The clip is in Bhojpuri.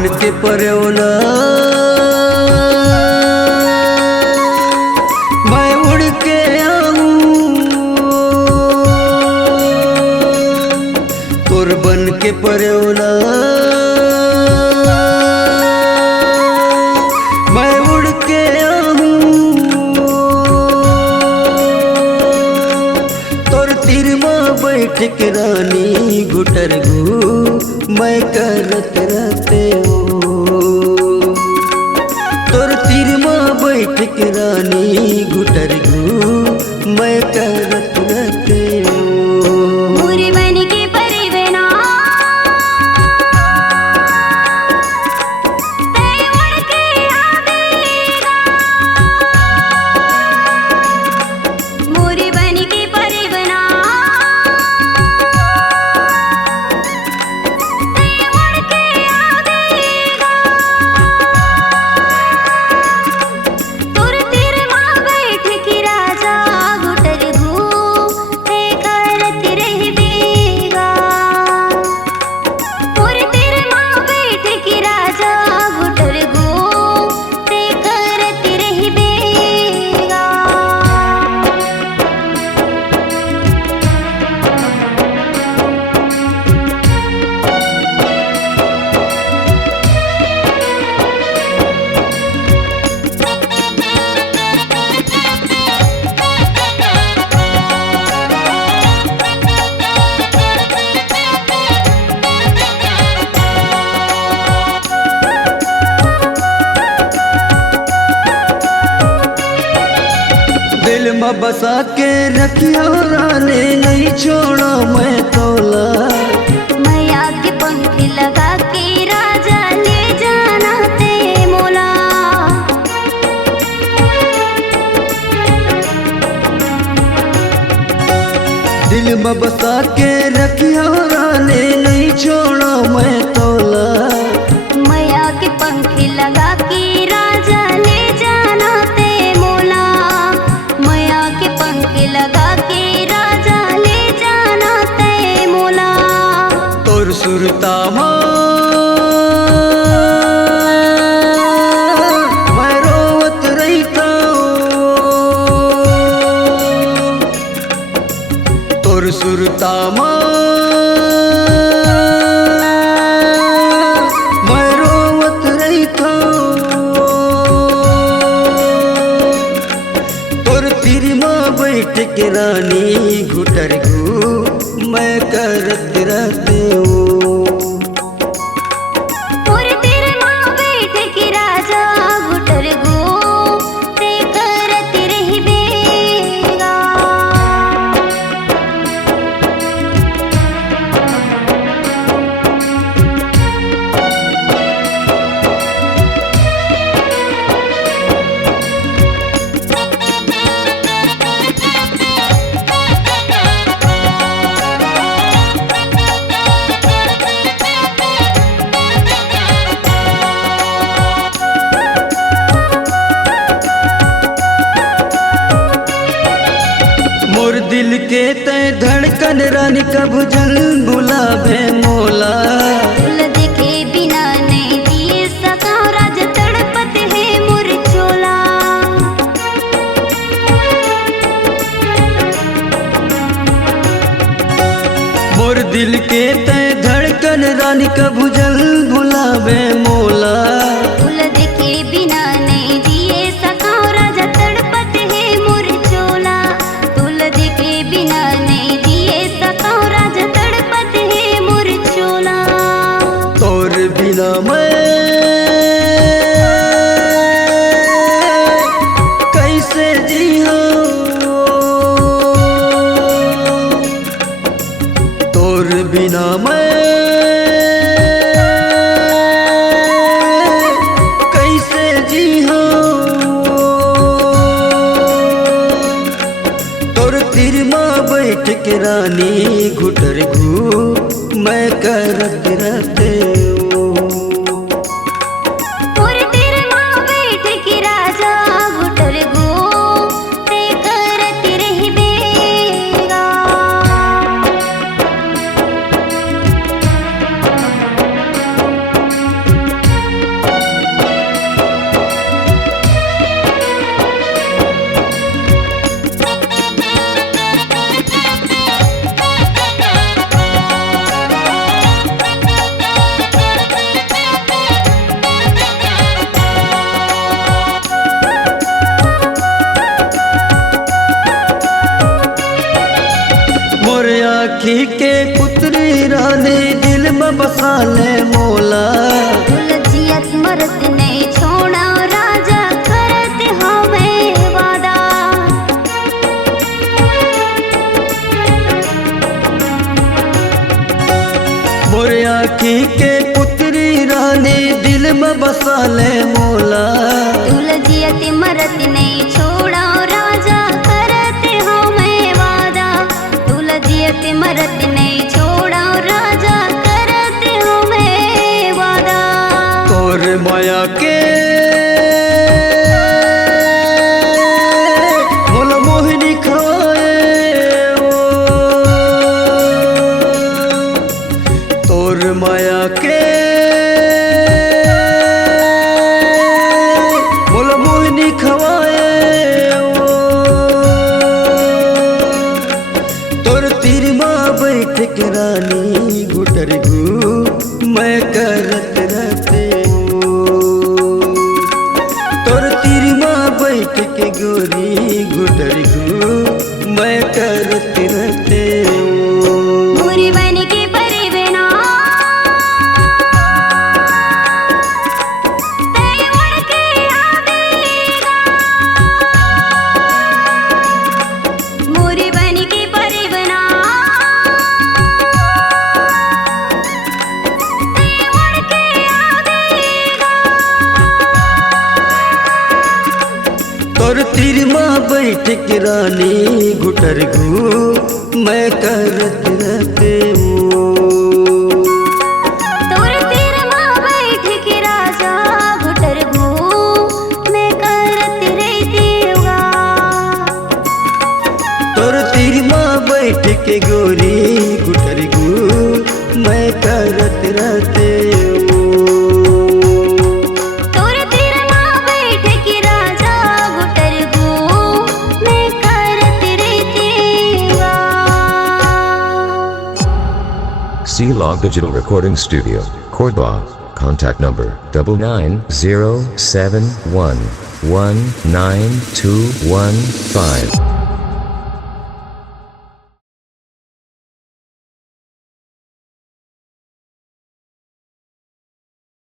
बन के परवला मैं उड़ के आऊं, तोर बन के परवला मैं उड़ के आऊं, तोर तीर माँ बैठ के रानी गुटर गू मैं करत रहते हो, तोर तीर माँ बैठ के रानी गुटर गू मैं करत रहते हो। मोरे बन के परवना तै उड़ के आवेगा, मोरे बन के परवना दिल में बसा के रखियो रानी नहीं छोड़ो मैं तोला, मैं आगे पंख लगा के राजा ले जाना ते मोला, दिल में बसा के रखियो रानी नहीं छोड़ो मैं तोला, मैं आगे पंख लगा के राजा ले जाना ते मोला, मैं आगे पंख लगा के राजा ले जाना ते मोला। तोर सुरता माँ मैं रोवत रहता हूँ, तोर सुरता माँ मैं रोवत रहता हूँ, तोर तीर माँ बैठ के रानी घुटर गू मैं करत रहते हूँ। मोरे तीर माँ बैठ के राजा गुटर गो ते करत रहिबेगा। मोर दिल के तय धड़कन रानी कब जल बुलावे मोला, फूल देखे बिना नहीं दिए सका राज तड़पत है मोर चोला, मोर दिल के तय धड़कन रानी कब जल बुलावे मोला, फूल देखे बिना नहीं दिए सका राज तड़पत है मोर चोला, फूल देखे बिना नहीं दिए सका राज तड़पत है मोर चोला। तोर बिना मैं कैसे जिऊं, तोर बिना मैं कैसे जिऊं, तोर तीर माँ बैठ के रानी घुटर गू मैं करत रहते हूँ। मोरे तीर माँ बैठ के राजा गुटर गो ते करत रहिबेगा। आखी के पुत्री रानी दिल में बसा ले मोला। जियत मरत नहीं छोड़ा राजा करत हमें वादा। मोरे आखी के पुत्री रानी दिल में बसा ले मोला। जियत मरत नहीं छोड़ा राजा करत हमें वादा। जियत मरत नहीं छोड़ा राजा करत हमें वादा। तोर माया के मोला मोहिनी खाए ओ। तोर माया के मोला मोहिनी खवाए ओ। तोर तीर माँ बैठ के रानी गुटर गु मैं करत रहते हो। तोर तीर माँ बैठ के गोरी गुटर गु मैं करत रहते हो। मोरी बन के परिवेना तेरे उड़ के आवेगा। मोरी बन के परिवेना तेरे उड़ के आवेगा। तोर तीर माँ बैठ के रानी गुटर गु मैं करत रहते हो। तोर तीर माँ बैठ के राजा गुटर गो मैं करत रहती होगा। तोर तीर माँ बैठ के गोरी गुटर गु मैं करत रहते हो। तोर तीर माँ बैठ के राजा गुटर गो मैं करत रहती होगा। C-Log Digital Recording Studio, Cordoba. Contact number 99071192115.